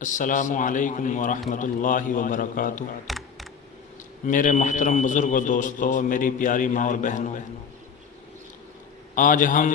السلام علیکم ورحمۃ اللہ وبرکاتہ۔ میرے محترم بزرگ و دوستوں، میری پیاری ماں اور بہنوں، آج ہم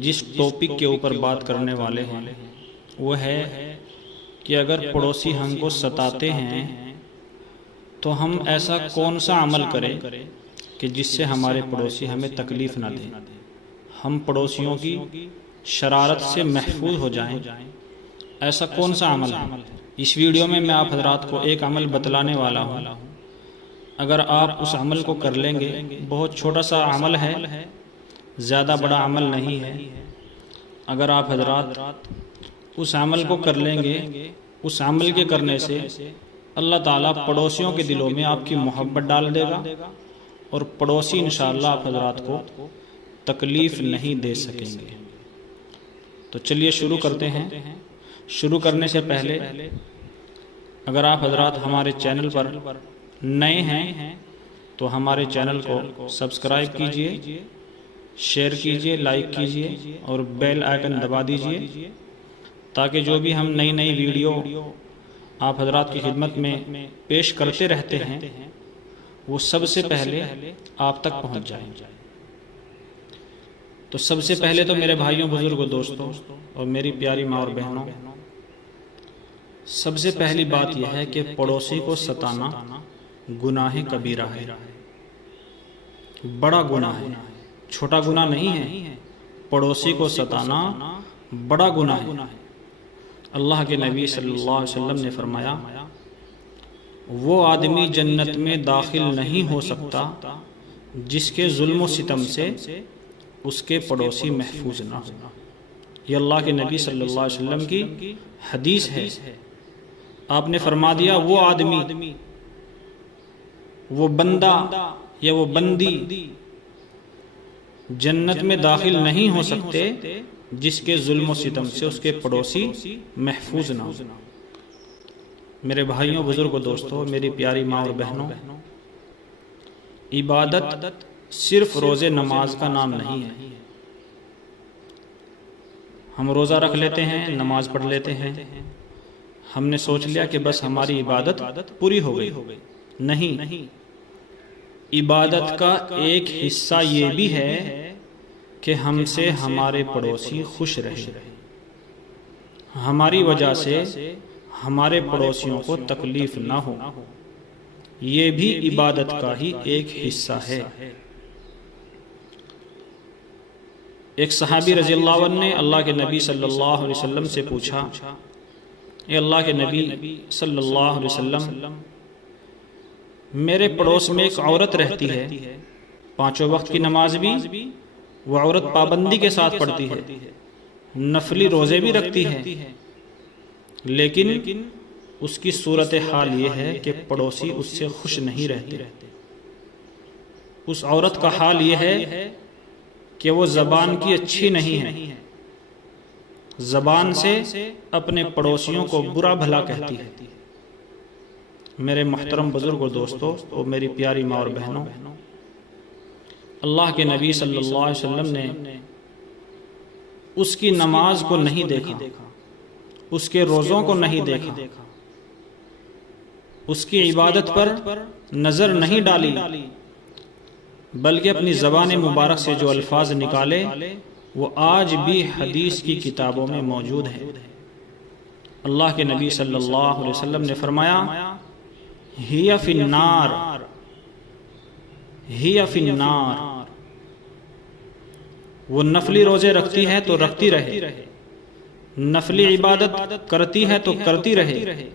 جس ٹاپک کے اوپر بات کرنے والے ہیں وہ ہے کہ اگر پڑوسی ہم کو ستاتے ہیں تو ہم ایسا کون سا عمل کریں کہ جس سے ہمارے پڑوسی ہمیں تکلیف نہ دیں، ہم پڑوسیوں کی شرارت سے محفوظ ہو جائیں۔ ایسا کون سا عمل ہے؟ اس ویڈیو میں آپ حضرات کو ایک عمل بتلانے والا ہوں۔ اگر آپ اس عمل کو کر لیں گے، بہت چھوٹا سا عمل ہے، زیادہ بڑا عمل نہیں ہے، اگر آپ حضرات اس عمل کو کر لیں گے، اس عمل کے کرنے سے اللہ تعالیٰ پڑوسیوں کے دلوں میں آپ کی محبت ڈال دے گا اور پڑوسی انشاءاللہ آپ حضرات کو تکلیف نہیں دے سکیں گے۔ تو چلیے شروع کرتے ہیں۔ شروع کرنے سے پہلے اگر آپ حضرات ہمارے چینل پر نئے ہیں تو ہمارے چینل کو سبسکرائب کیجئے، شیئر کیجئے، لائک کیجئے اور بیل آئیکن دبا دیجئے تاکہ جو بھی ہم نئی ویڈیو آپ حضرات کی خدمت میں پیش کرتے رہتے ہیں وہ سب سے پہلے آپ تک پہنچ جائیں۔ تو سب سے پہلے تو میرے بھائیوں، بزرگوں، دوستوں اور میری پیاری ماں اور بہنوں، سب سے پہلی بات یہ ہے کہ پڑوسی کو ستانا گناہ کبیرہ ہے، بڑا گناہ ہے، چھوٹا گناہ نہیں ہے۔ پڑوسی کو ستانا بڑا گناہ ہے۔ اللہ کے نبی صلی اللہ علیہ وسلم نے فرمایا، وہ آدمی جنت میں داخل نہیں ہو سکتا جس کے ظلم و ستم سے اس کے پڑوسی محفوظ نہ ہو۔ یہ اللہ کے نبی صلی اللہ علیہ وسلم کی حدیث ہے۔ آپ نے فرما دیا، وہ آدمی، وہ بندہ یا وہ بندی جنت میں داخل نہیں ہو سکتے جس کے ظلم و ستم سے اس کے پڑوسی محفوظ نہ ہو۔ میرے بھائیوں، بزرگوں، دوستوں، میری پیاری ماں اور بہنوں، عبادت صرف روزے نماز کا نام نہیں ہے۔ ہم روزہ رکھ لیتے ہیں، نماز پڑھ لیتے ہیں، ہم نے سوچ لیا کہ بس ہماری عبادت پوری ہو گئی۔ نہیں، عبادت کا ایک حصہ یہ بھی ہے کہ ہم سے ہمارے پڑوسی خوش رہے، ہماری وجہ سے ہمارے پڑوسیوں کو تکلیف نہ ہو، یہ بھی عبادت کا ہی ایک حصہ ہے۔ ایک صحابی رضی اللہ عنہ نے اللہ کے نبی صلی اللہ علیہ وسلم سے پوچھا، اے اللہ کے نبی صلی اللہ علیہ وسلم، میرے پڑوس میں ایک عورت رہتی ہے، 5 وقت کی نماز بھی وہ عورت پابندی کے ساتھ پڑھتی ہے، نفلی روزے بھی رکھتی ہے، لیکن اس کی صورتحال یہ ہے کہ پڑوسی اس سے خوش نہیں رہتے۔ اس عورت کا حال یہ ہے کہ وہ زبان کی اچھی نہیں ہے، زبان سے اپنے پڑوسیوں کو برا بھلا کہتی ہے۔ میرے محترم بزرگوں، دوستوں اور میری پیاری ماں اور بہنوں، اللہ کے نبی صلی اللہ علیہ وسلم نے اس کی نماز کو نہیں دیکھا، اس کے روزوں کو نہیں دیکھا، اس کی عبادت پر نظر نہیں ڈالی، بلکہ اپنی زبان مبارک سے جو الفاظ نکالے وہ آج بھی حدیث کی کتابوں میں موجود ہے۔ اللہ کے نبی صلی اللہ علیہ وسلم نے فرمایا، ہی فی النار، ہی فی النار، وہ نفلی روزے رکھتی ہے تو رکھتی رہے، نفلی عبادت کرتی ہے تو کرتی رہے،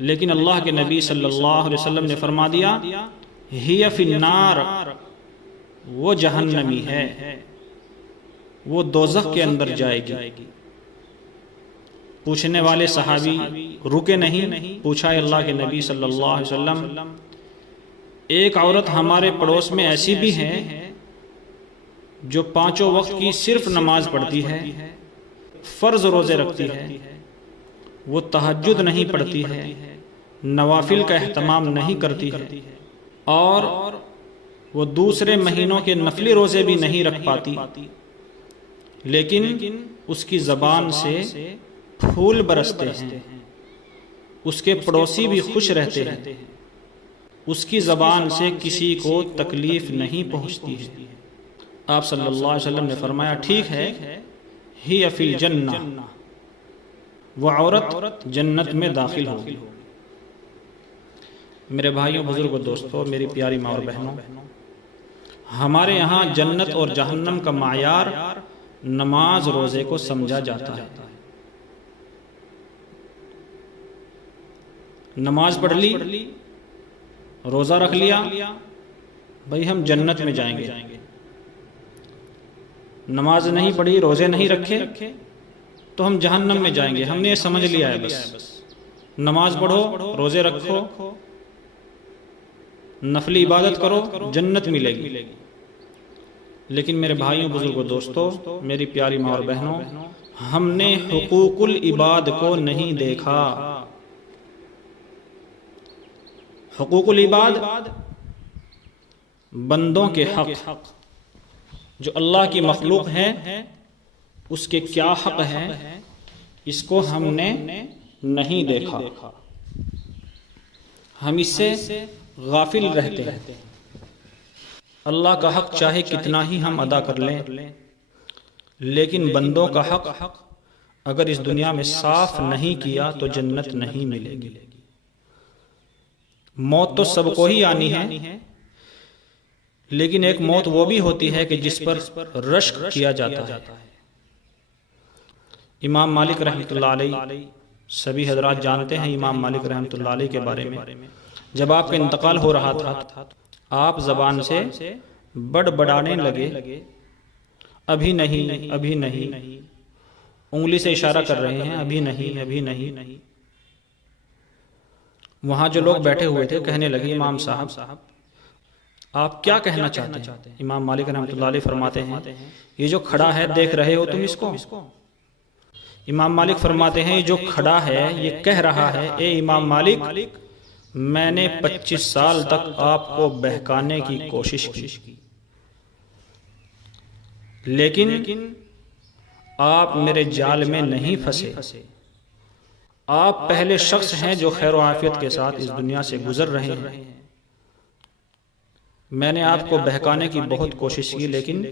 لیکن اللہ کے نبی صلی اللہ علیہ وسلم نے فرما دیا، ہی فی النار، وہ جہنمی ہے، وہ دوزخ کے اندر جائے گی۔ پوچھنے والے صحابی رکے نہیں، پوچھا، اللہ کے نبی صلی اللہ علیہ وسلم، ایک عورت ہمارے پڑوس میں ایسی بھی ہے جو 5 وقت کی صرف نماز پڑھتی ہے، فرض روزے رکھتی ہے، وہ تہجد نہیں پڑھتی ہے، نوافل کا اہتمام نہیں کرتی ہے، اور وہ دوسرے مہینوں کے نفلی روزے بھی نہیں رکھ پاتی، لیکن اس کی زبان سے پھول برستے ہیں، اس کے پڑوسی بھی خوش رہتے ہیں، اس کی زبان سے کسی کو تکلیف نہیں پہنچتی ہے۔ آپ صلی اللہ علیہ وسلم نے فرمایا ٹھیک ہے، ہی فی الجنہ، وہ عورت جنت میں داخل ہوگی۔ میرے بھائیوں، بزرگوں، دوستوں، میری پیاری ماں اور بہنوں، ہمارے یہاں جنت اور جہنم کا معیار نماز روزے کو سمجھا جاتا ہے۔ نماز پڑھ لی، روزہ رکھ لیا، بھئی ہم جنت میں جائیں گے۔ نماز نہیں پڑھی، روزے نہیں رکھے تو ہم جہنم میں جائیں گے، ہم نے یہ سمجھ لیا ہے بس۔ نماز پڑھو، روزے رکھو، نفلی عبادت کرو، جنت ملے گی۔ لیکن میرے بھائیوں، بزرگوں، دوستوں، میری پیاری ماں اور بہنوں، ہم نے حقوق العباد کو نہیں دیکھا۔ حقوق العباد، بندوں کے حق، جو اللہ کی مخلوق ہے اس کے کیا حق ہے، اس کو ہم نے نہیں دیکھا۔ ہم اس سے غافل رہتے ہیں۔ اللہ کا حق چاہے کتنا ہی ہم ادا کر لیں، لیکن بندوں کا حق اگر اس دنیا میں صاف نہیں کیا تو جنت نہیں ملے گی۔ موت تو سب کو ہی آنی ہے، لیکن ایک موت وہ بھی ہوتی ہے کہ جس پر رشک کیا جاتا ہے۔ امام مالک رحمۃ اللہ علیہ، سبھی حضرات جانتے ہیں امام مالک رحمۃ اللہ علیہ کے بارے میں۔ جب آپ کا انتقال ہو رہا تھا، آپ زبان سے بڑبڑانے لگے، ابھی نہیں، ابھی نہیں، انگلی سے اشارہ کر رہے ہیں، ابھی نہیں، ابھی نہیں۔ وہاں جو لوگ بیٹھے ہوئے تھے کہنے لگے امام صاحب آپ کیا کہنا چاہتے ہیں؟ امام مالک رحمۃ اللہ علیہ فرماتے ہیں یہ جو کھڑا ہے دیکھ رہے ہو تم اس کو؟ امام مالک فرماتے ہیں یہ جو کھڑا ہے یہ کہہ رہا ہے اے امام مالک، میں نے 25 سال تک آپ کو بہکانے کی کوشش کی، لیکن آپ میرے جال میں نہیں پھنسے۔ آپ پہلے شخص ہیں جو خیر و عافیت کے ساتھ اس دنیا سے گزر رہے ہیں۔ میں نے آپ کو بہکانے کی بہت کوشش کی، لیکن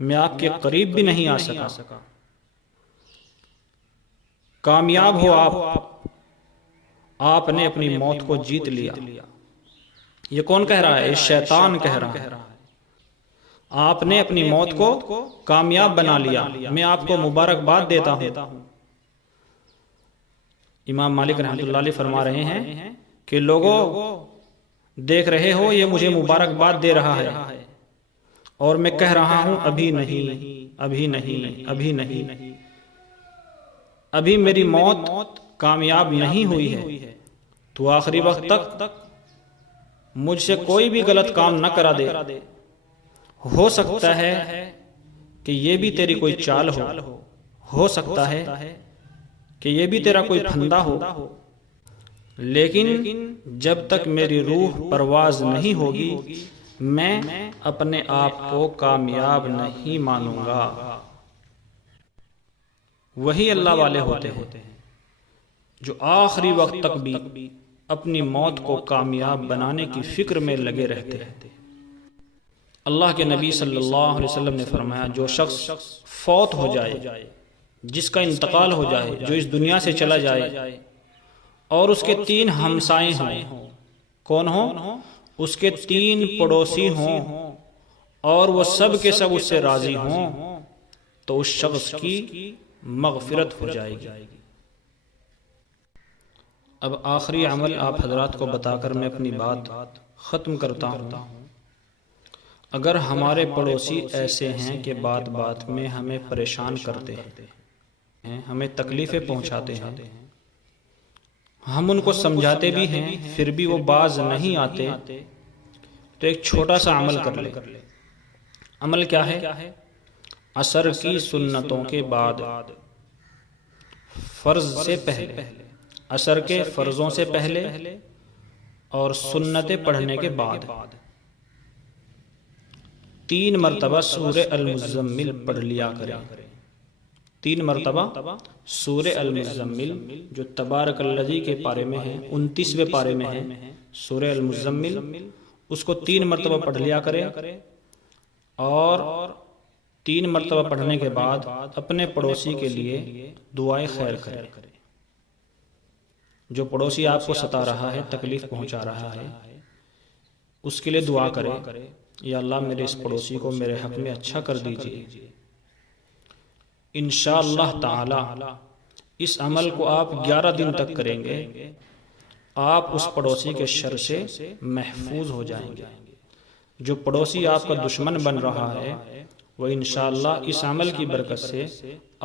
میں آپ کے قریب بھی نہیں آ سکا۔ کامیاب ہو آپ نے اپنی موت کو جیت لیا۔ یہ کون کہہ رہا ہے؟ یہ شیطان کہہ رہا ہے۔ آپ نے اپنی موت کو کامیاب بنا لیا، میں آپ کو مبارکباد دیتا ہوں۔ امام مالک رحمۃ اللہ علیہ فرما رہے ہیں کہ لوگوں دیکھ رہے ہو یہ مجھے مبارکباد دے رہا ہے، اور میں کہہ رہا ہوں ابھی نہیں، ابھی نہیں، ابھی نہیں، ابھی میری موت کامیاب نہیں ہوئی ہے، تو آخری وقت تک مجھ سے کوئی بھی غلط کام نہ کرا دے۔ ہو سکتا ہے کہ یہ بھی تیری کوئی چال ہو سکتا ہے کہ یہ بھی تیرا کوئی پھندہ ہو، لیکن جب تک میری روح پرواز نہیں ہوگی میں اپنے آپ کو کامیاب نہیں مانوں گا۔ وہی اللہ والے ہوتے ہیں جو آخری وقت تک بھی اپنی موت کو کامیاب بنانے کی فکر میں لگے رہتے ہیں۔ اللہ کے نبی صلی اللہ علیہ وسلم نے فرمایا جو شخص فوت ہو جائے، جس کا انتقال ہو جائے، جو اس دنیا سے چلا جائے، اور اس کے 3 ہمسائے ہوں، کون ہوں؟ اس کے 3 پڑوسی ہوں، اور وہ سب کے سب اس سے راضی ہوں، تو اس شخص کی مغفرت ہو جائے گی۔ اب آخری عمل آپ حضرات کو بتا کر میں اپنی بات ختم کرتا ہوں۔ اگر ہمارے پڑوسی ایسے ہیں کہ بات بات میں ہمیں پریشان کرتے ہیں، ہمیں تکلیفیں پہنچاتے ہیں، ہم ان کو سمجھاتے بھی ہیں پھر بھی وہ باز نہیں آتے، تو ایک چھوٹا سا عمل کر لے۔ عمل کیا ہے؟ عصر کی سنتوں کے بعد، فرض سے پہلے، عصر کے فرضوں سے پہلے اور سنتیں پڑھنے کے بعد 3 مرتبہ سورہ المزمل پڑھ لیا کریں۔ 3 مرتبہ سورہ المزمل جو تبارک الذی کے پارے میں ہے، 29ویں پارے میں ہے سورہ المزمل، اس کو 3 مرتبہ پڑھ لیا کرے، اور 3 مرتبہ پڑھنے کے بعد اپنے پڑوسی کے لیے دعائے خیر کرے۔ جو پڑوسی آپ کو ستا رہا ہے، تکلیف پہنچا رہا ہے، اس کے لیے دعا کرے، یا اللہ میرے اس پڑوسی کو میرے حق میں اچھا کر دیجئے۔ انشاءاللہ تعالی اس عمل کو آپ 11 دن تک کریں گے، آپ اس پڑوسی کے شر سے محفوظ ہو جائیں گے۔ جو پڑوسی آپ کا دشمن بن رہا ہے، وہ انشاءاللہ اس عمل کی برکت سے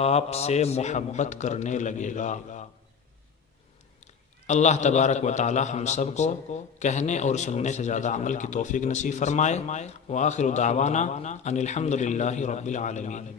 آپ سے محبت کرنے لگے گا۔ اللہ تبارک و تعالی ہم سب کو کہنے اور سننے سے زیادہ عمل کی توفیق نصیب فرمائے۔ وآخر دعوانا ان الحمدللہ رب العالمین۔